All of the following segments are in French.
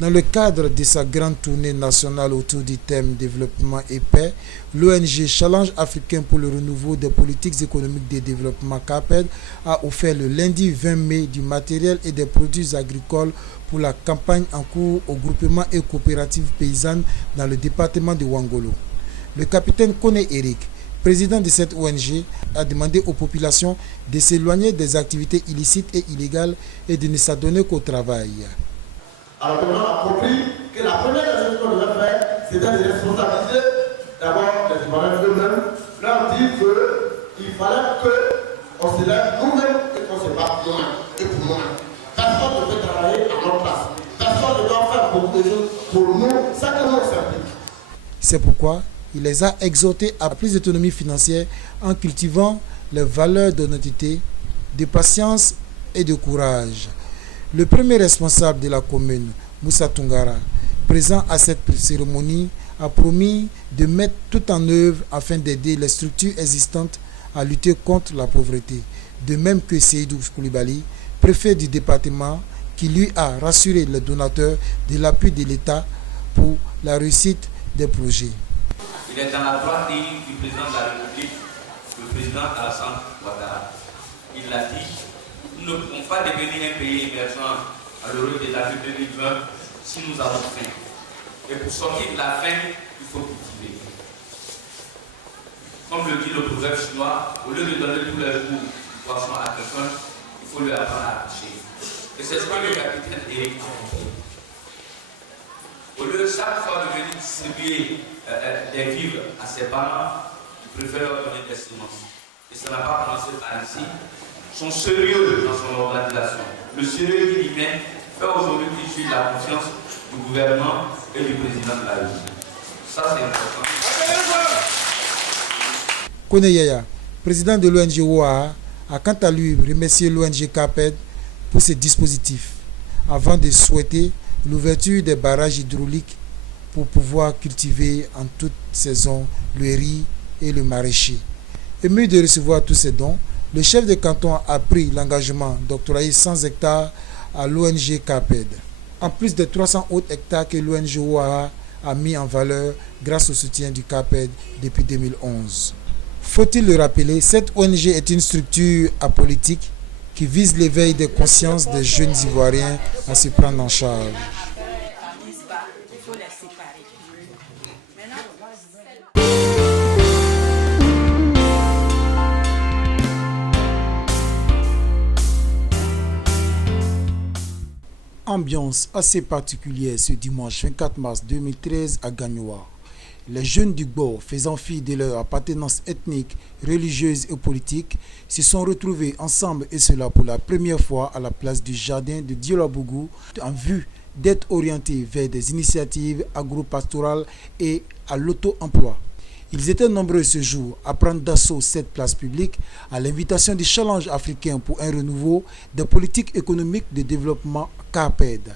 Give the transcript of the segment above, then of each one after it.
Dans le cadre de sa grande tournée nationale autour du thème développement et paix, l'ONG Challenge africain pour le renouveau des politiques économiques de développement CAPED a offert le lundi 20 mai du matériel et des produits agricoles pour la campagne en cours au groupement et coopératives paysannes dans le département de Ouangolo. Le capitaine Kone Eric, président de cette ONG, a demandé aux populations de s'éloigner des activités illicites et illégales et de ne s'adonner qu'au travail. Alors on a compris que la première chose qu'on devait faire, c'était de responsabiliser d'abord les citoyens eux-mêmes, leur dire qu'il fallait qu'on se lève nous-mêmes et qu'on se batte nous-mêmes et pour nous-mêmes. Personne ne peut travailler à notre place. Personne ne doit faire beaucoup de choses pour nous, ça que nous s'implique. C'est pourquoi il les a exhortés à plus d'autonomie financière en cultivant les valeurs d'honnêteté, de patience et de courage. Le premier responsable de la commune, Moussa Tungara, présent à cette cérémonie, a promis de mettre tout en œuvre afin d'aider les structures existantes à lutter contre la pauvreté. De même que Seydou Koulibaly, préfet du département, qui lui a rassuré les donateurs de l'appui de l'État pour la réussite des projets. Il est dans la droite ligne du président de la République, le président Alassane Ouattara. Il l'a dit. Nous ne pouvons pas devenir un pays émergent à l'heure de l'année 2020 si nous avons faim. Et pour sortir de la faim, il faut cultiver. Comme le dit le proverbe chinois, au lieu de donner tous les jours du poisson à quelqu'un, il faut lui apprendre à pêcher. Et c'est ce que le capitaine Eric a compris. Au lieu de chaque fois de venir distribuer des vivres à ses parents, il préfère leur donner des semences. Et ça n'a pas commencé par ici. Sont sérieux dans son organisation. Le sérieux qu'il y met fait aujourd'hui qu'il suit la confiance du gouvernement et du président de la République. Ça, c'est important. Kone Yaya, président de l'ONG OAA, a quant à lui remercié l'ONG CAPED pour ce dispositif, avant de souhaiter l'ouverture des barrages hydrauliques pour pouvoir cultiver en toute saison le riz et le maraîcher. Ému de recevoir tous ces dons, le chef de canton a pris l'engagement d'octroyer 100 hectares à l'ONG CAPED, en plus des 300 autres hectares que l'ONG OAA a mis en valeur grâce au soutien du CAPED depuis 2011. Faut-il le rappeler, cette ONG est une structure apolitique qui vise l'éveil des consciences des jeunes Ivoiriens à se prendre en charge. Ambiance assez particulière ce dimanche 24 mars 2013 à Gagnoa. Les jeunes du Gbor, faisant fi de leur appartenance ethnique, religieuse et politique, se sont retrouvés ensemble et cela pour la première fois à la place du jardin de Diolabougou en vue d'être orientés vers des initiatives agro-pastorales et à l'auto-emploi. Ils étaient nombreux ce jour à prendre d'assaut cette place publique à l'invitation du Challenge africain pour un renouveau des politiques économiques de développement CAPED.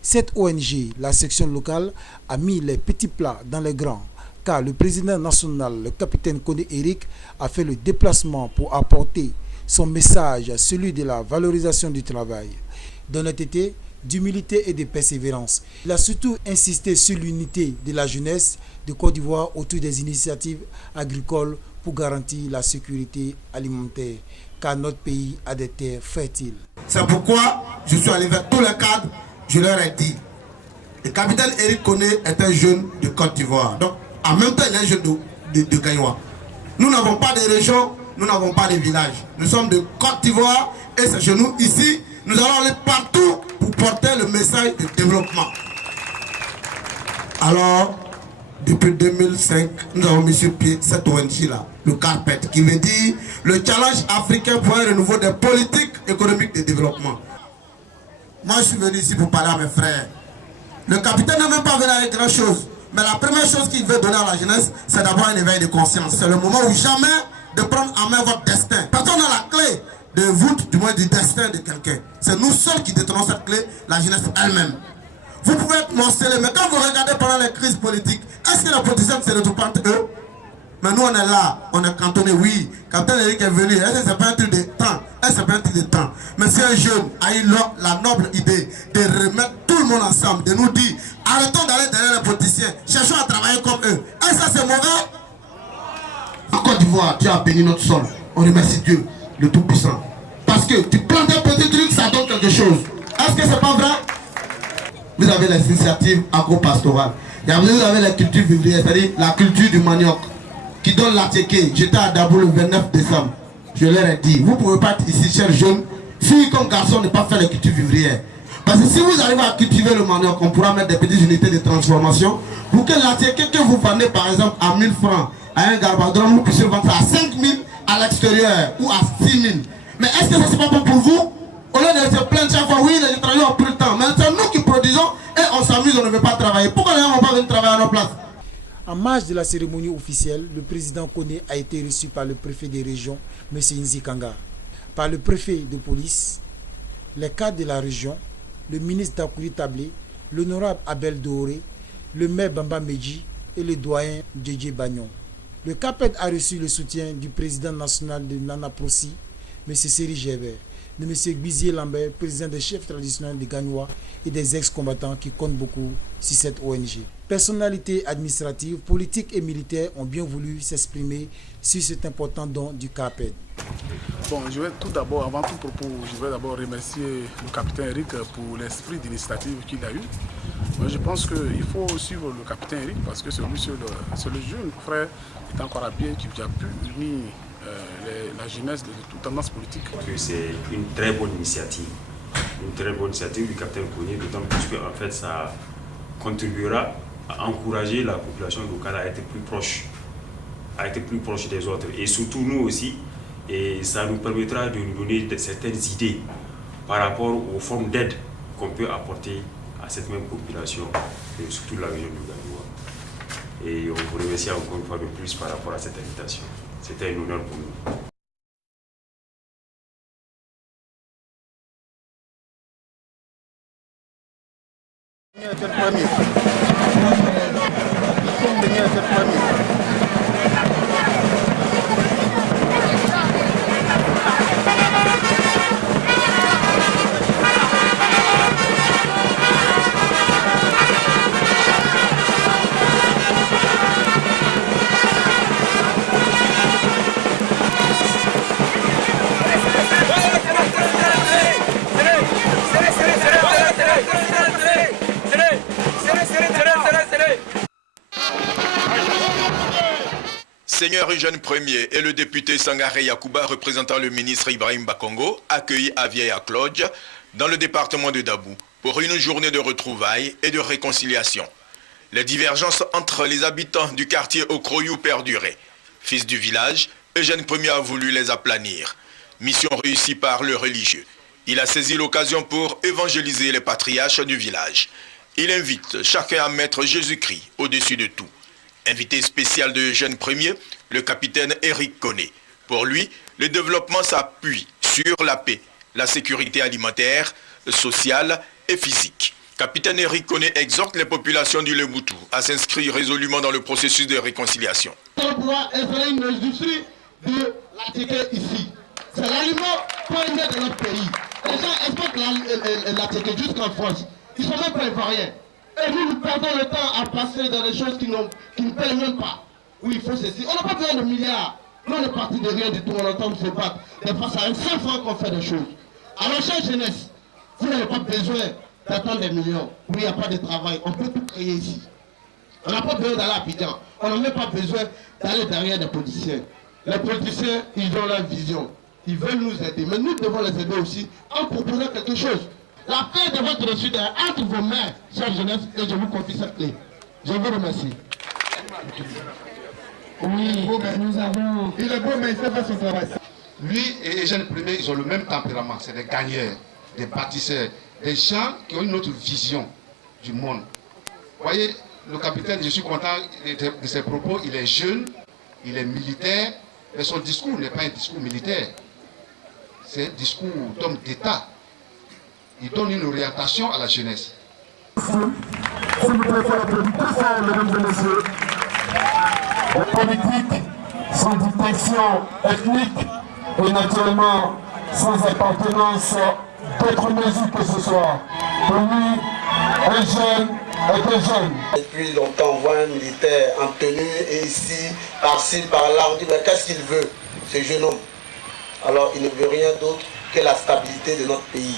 Cette ONG, la section locale, a mis les petits plats dans les grands, car le président national, le capitaine Kone Eric, a fait le déplacement pour apporter son message, celui de la valorisation du travail, d'honnêteté, d'humilité et de persévérance. Il a surtout insisté sur l'unité de la jeunesse de Côte d'Ivoire autour des initiatives agricoles pour garantir la sécurité alimentaire, car notre pays a des terres fertiles. C'est pourquoi je suis allé vers tous les cadres, je leur ai dit, le capitaine Eric Kone est un jeune de Côte d'Ivoire, donc en même temps il est un jeune de Gagnoa. Nous n'avons pas de région, nous n'avons pas de village, nous sommes de Côte d'Ivoire et c'est chez nous ici, nous allons aller partout pour porter le message de développement. Alors, depuis 2005, nous avons mis sur pied cette ONG-là, le CAPED, qui veut dire le Challenge africain pour un renouveau des politiques économiques de développement. Moi, je suis venu ici pour parler à mes frères. Le capitaine n'est même pas venu avec grand chose. Mais la première chose qu'il veut donner à la jeunesse, c'est d'avoir un éveil de conscience. C'est le moment où jamais de prendre en main votre destin. Personne n'a la clé de voûte, du moins du destin de quelqu'un. C'est nous seuls qui détenons cette clé, la jeunesse elle-même. Vous pouvez être morcelé, mais quand vous regardez pendant les crises politiques, est-ce que les politiciens se retrouvent entre eux? Mais nous on est là, on est cantonné, oui. Capitaine Eric est venu, est-ce que c'est pas un truc de temps? Est-ce que c'est pas un truc de temps? Mais si un jeune a eu la noble idée de remettre tout tout le monde ensemble, de nous dire, arrêtons d'aller derrière les politiciens, cherchons à travailler comme eux. Et ça c'est mauvais. En Côte d'Ivoire, Dieu a béni notre sol. On remercie Dieu, le Tout-Puissant. Parce que tu plantes un petit truc, ça donne quelque chose. Est-ce que c'est pas vrai? Vous avez les initiatives agro-pastorales. Vous avez la culture vivrière, c'est-à-dire la culture du manioc, qui donne la tchéké. J'étais à Dabou le 29 décembre. Je leur ai dit, vous ne pouvez pas être ici, chers jeunes, filles comme garçons, ne pas faire la culture vivrière. Parce que si vous arrivez à cultiver le manioc, on pourra mettre des petites unités de transformation pour que la tchéké que vous vendez par exemple à 1000 francs à un garbadron, vous puissiez vendre ça à 5000 à l'extérieur ou à 6000. Mais est-ce que ça c'est pas bon pour vous? Au lieu de se plaindre chaque fois, oui, les étrangers ont pris le temps. Mais c'est nous qui produisons et on s'amuse, on ne veut pas travailler. Pourquoi les gens ne vont pas venir travailler à nos places? En marge de la cérémonie officielle, le président Koné a été reçu par le préfet des régions, M. Nzikanga, par le préfet de police, les cadres de la région, le ministre Dakouri Tablé, l'honorable Abel Doré, le maire Bamba Medji et le doyen Djedje Bagnon. Le CAPED a reçu le soutien du président national de Nana Prosi, M. Seri Géver, de M. Guizier Lambert, président des chefs traditionnels de Gagnoua et des ex-combattants qui comptent beaucoup sur cette ONG. Personnalités administratives, politiques et militaires ont bien voulu s'exprimer sur cet important don du CAPED. Bon, je vais tout d'abord, avant tout propos, je vais d'abord remercier le capitaine Eric pour l'esprit d'initiative qu'il a eu. Moi, je pense qu'il faut suivre le capitaine Eric parce que c'est le jeune frère qui est encore à pied, qui a pu unir la jeunesse de toute tendance politique. C'est une très bonne initiative. Une très bonne initiative du capitaine Koné, d'autant plus qu'en fait ça contribuera à encourager la population locale à être plus proche des autres. Et surtout nous aussi, et ça nous permettra de nous donner certaines idées par rapport aux formes d'aide qu'on peut apporter à cette même population, et surtout la région du Gagnoua. Et on vous remercie encore une fois de plus par rapport à cette invitation. C'était un honneur pour nous. Seigneur Eugène Premier et le député Sangaré Yakouba représentant le ministre Ibrahim Bakongo accueillis à Vieille-Claude dans le département de Dabou pour une journée de retrouvailles et de réconciliation. Les divergences entre les habitants du quartier Okroyou perduraient. Fils du village, Eugène Premier a voulu les aplanir. Mission réussie par le religieux. Il a saisi l'occasion pour évangéliser les patriarches du village. Il invite chacun à mettre Jésus-Christ au-dessus de tout. Invité spécial de Eugène Premier, le capitaine Eric Koné. Pour lui, le développement s'appuie sur la paix, la sécurité alimentaire, sociale et physique. Capitaine Eric Koné exhorte les populations du Léboutou à s'inscrire résolument dans le processus de réconciliation. On doit installer une industrie de la tchéké ici. C'est l'aliment premier de notre pays. Les gens exportent la tchéké jusqu'en France. Ils ne sont même pas ivoiriens. Et nous perdons le temps à passer dans des choses qui ne payent même pas. Oui, il faut ceci. On n'a pas besoin de milliards. Nous, on est parti de rien du tout. On entend se battre. Mais face à un seul franc qu'on fait des choses. Alors, chère jeunesse, vous n'avez pas besoin d'attendre des millions. Oui, il n'y a pas de travail. On peut tout créer ici. On n'a pas besoin d'aller à Abidjan. On n'a même pas besoin d'aller derrière des politiciens. Les politiciens, ils ont leur vision. Ils veulent nous aider. Mais nous devons les aider aussi en proposant quelque chose. La paix de votre reçu est entre vos mains, chère jeunesse, et je vous confie cette clé. Je vous remercie. Oui, nous avons... Il est beau, mais il fait faire son travail. Lui et Eugène Premier, ils ont le même tempérament. C'est des gagneurs, des bâtisseurs, des gens qui ont une autre vision du monde. Vous voyez, le capitaine, je suis content de ses propos. Il est jeune, il est militaire, mais son discours n'est pas un discours militaire. C'est un discours d'homme d'État. Il donne une orientation à la jeunesse. Si vous pouvez faire plus fort, mesdames et messieurs, les politiques sans distinction ethnique et naturellement sans appartenance d'autres mesures que ce soit. Pour lui, un jeune est un jeune. Depuis longtemps, on voit un militaire en tenue et ici, par-ci, par-là, on dit mais qu'est-ce qu'il veut, ce jeune homme? Alors il ne veut rien d'autre que la stabilité de notre pays.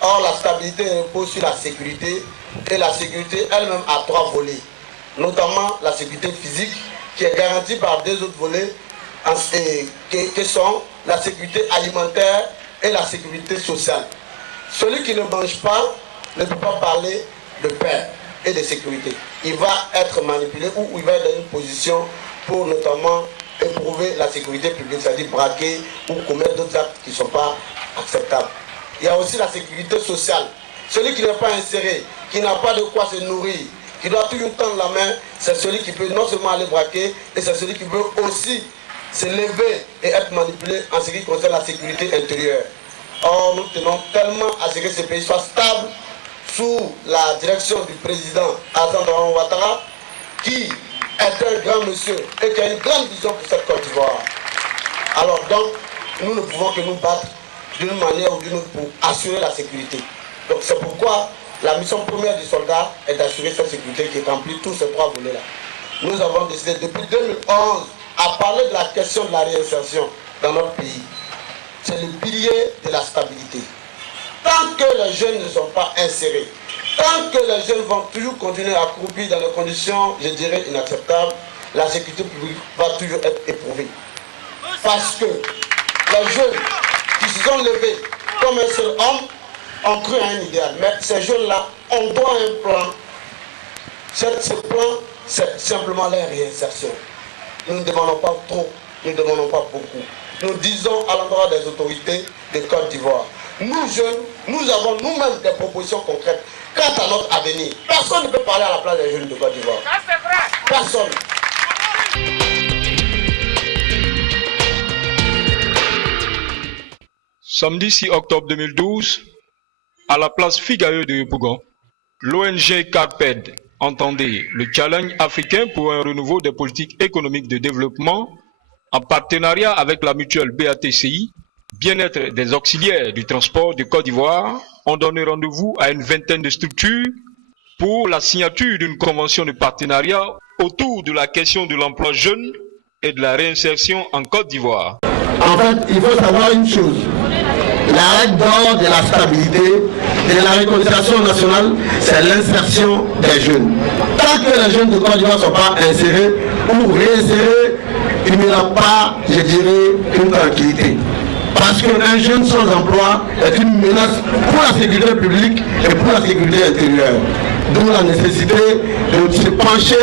Or la stabilité repose sur la sécurité et la sécurité elle-même a 3 volets, notamment la sécurité physique qui est garantie par 2 autres volets qui sont la sécurité alimentaire et la sécurité sociale. Celui qui ne mange pas ne peut pas parler de paix et de sécurité. Il va être manipulé ou il va être dans une position pour notamment éprouver la sécurité publique, c'est-à-dire braquer ou commettre d'autres actes qui ne sont pas acceptables. Il y a aussi la sécurité sociale. Celui qui n'est pas inséré, qui n'a pas de quoi se nourrir, qui doit toujours tendre la main, c'est celui qui peut non seulement aller braquer, et c'est celui qui peut aussi se lever et être manipulé en ce qui concerne la sécurité intérieure. Or, nous tenons tellement à ce que ce pays soit stable sous la direction du président Alassane Ouattara, qui est un grand monsieur et qui a une grande vision pour cette Côte d'Ivoire. Alors donc, nous ne pouvons que nous battre d'une manière ou d'une autre pour assurer la sécurité. Donc c'est pourquoi la mission première du soldat est d'assurer cette sécurité qui remplit tous ces 3 volets-là. Nous avons décidé depuis 2011 à parler de la question de la réinsertion dans notre pays. C'est le pilier de la stabilité. Tant que les jeunes ne sont pas insérés, tant que les jeunes vont toujours continuer à croupir dans des conditions, je dirais, inacceptables, la sécurité publique va toujours être éprouvée. Parce que les jeunes qui se sont levés comme un seul homme ont cru à un idéal. Mais ces jeunes-là, on doit un plan. Ce plan, c'est simplement leur réinsertion. Nous ne demandons pas trop, nous ne demandons pas beaucoup. Nous disons à l'endroit des autorités de Côte d'Ivoire, nous jeunes, nous avons nous-mêmes des propositions concrètes quant à notre avenir. Personne ne peut parler à la place des jeunes de Côte d'Ivoire. Personne. Samedi 6 octobre 2012, à la place Figaro de Yopougon, l'ONG CARPED entendait le challenge africain pour un renouveau des politiques économiques de développement en partenariat avec la mutuelle BATCI, bien-être des auxiliaires du transport de Côte d'Ivoire, ont donné rendez-vous à une vingtaine de structures pour la signature d'une convention de partenariat autour de la question de l'emploi jeune et de la réinsertion en Côte d'Ivoire. En fait, il faut savoir une chose. La règle d'or de la stabilité et de la réconciliation nationale, c'est l'insertion des jeunes. Tant que les jeunes de Côte d'Ivoire ne sont pas insérés ou réinsérés, il n'y aura pas, je dirais, une tranquillité. Parce qu'un jeune sans emploi est une menace pour la sécurité publique et pour la sécurité intérieure. D'où la nécessité de se pencher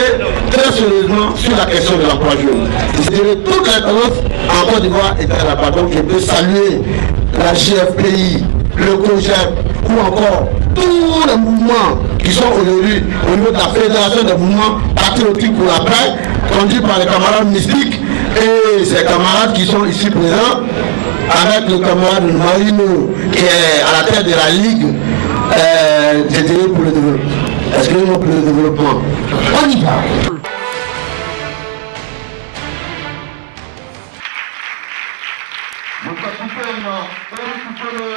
très sérieusement sur la question de l'emploi jeune. Je dirais toutes les tendances en Côte d'Ivoire étaient là-bas. Donc je peux saluer la GFPI, le COGEP ou encore tous les mouvements qui sont aujourd'hui au niveau de la Fédération des mouvements patriotiques pour la paix, conduits par les camarades mystiques et ces camarades qui sont ici présents, avec le camarade Marino qui est à la tête de la Ligue pour le développement. Excusez-moi pour le développement. On y va. Le capitaine Eric Pelé,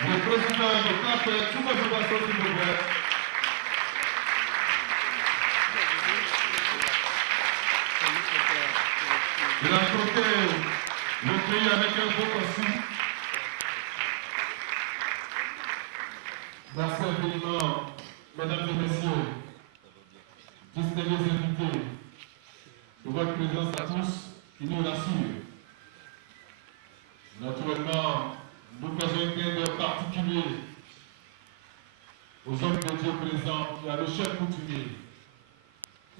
le président de CAPED, tout le monde s'il vous plaît. Il a traité le pays avec un beau costume. Merci infiniment, mesdames et messieurs, distingués invités, de votre présence à tous qui nous rassure. Naturellement, nous faisons un clin d'œil particulier aux hommes de Dieu présents et à nos chefs coutumiers,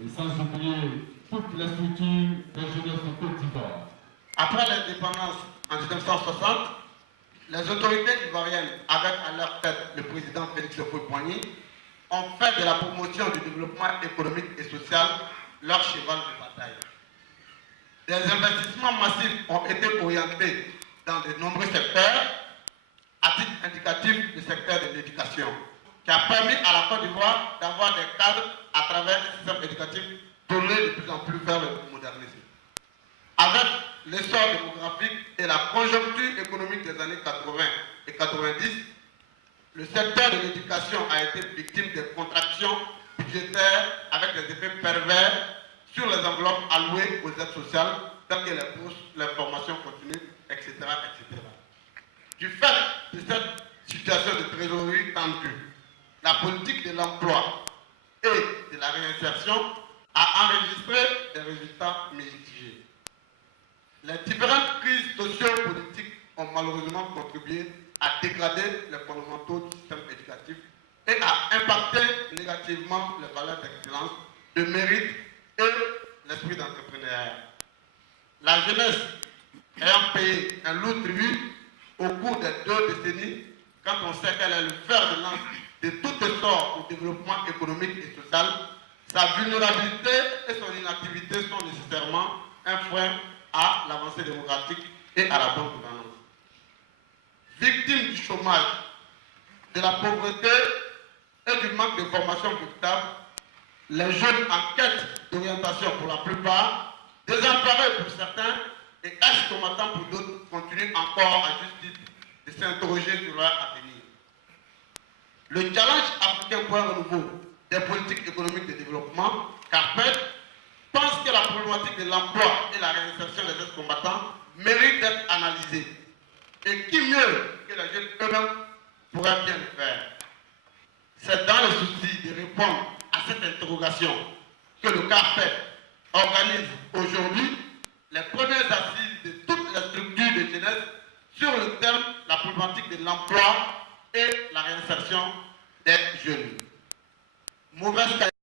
et sans oublier toutes les structures des jeunesses de Côte d'Ivoire. Après l'indépendance en 1960, les autorités ivoiriennes, avec à leur tête le président Félix Houphouët-Boigny, ont fait de la promotion du développement économique et social leur cheval de bataille. Des investissements massifs ont été orientés dans de nombreux secteurs, à titre indicatif le secteur de l'éducation, qui a permis à la Côte d'Ivoire d'avoir des cadres à travers un système éducatif tourné de plus en plus vers le modernisme. Avec l'essor démographique et la conjoncture économique des années 80 et 90, le secteur de l'éducation a été victime de contractions budgétaires avec des effets pervers sur les enveloppes allouées aux aides sociales, telles que les bourses, les formations continues, etc., etc. Du fait de cette situation de trésorerie tendue, la politique de l'emploi et de la réinsertion a enregistré des résultats mitigés. Les différentes crises socio-politiques ont malheureusement contribué à dégrader les fondamentaux du système éducatif et à impacter négativement les valeurs d'excellence, de mérite et l'esprit d'entrepreneuriat. La jeunesse ayant payé un lourd tribut au cours des 2 décennies, quand on sait qu'elle est le fer de lance de tout essor au développement économique et social, sa vulnérabilité et son inactivité sont nécessairement un frein à l'avancée démocratique et à la bonne gouvernance. Victimes du chômage, de la pauvreté et du manque de formation véritable, les jeunes en quête d'orientation pour la plupart, désemparés pour certains et ex-combattants pour d'autres, continuent encore à juste titre de s'interroger sur leur avenir. Le challenge africain pour un renouveau des politiques économiques de développement, CARPED, pense que la problématique de l'emploi et la réinsertion des ex-combattants mérite d'être analysée. Et qui mieux que les jeunes eux-mêmes pourrait bien le faire. C'est dans le souci de répondre à cette interrogation que le CARPED organise aujourd'hui les premières assises de toutes les structures de jeunesse sur le thème de la problématique de l'emploi et la réinsertion des jeunes. Mauvaise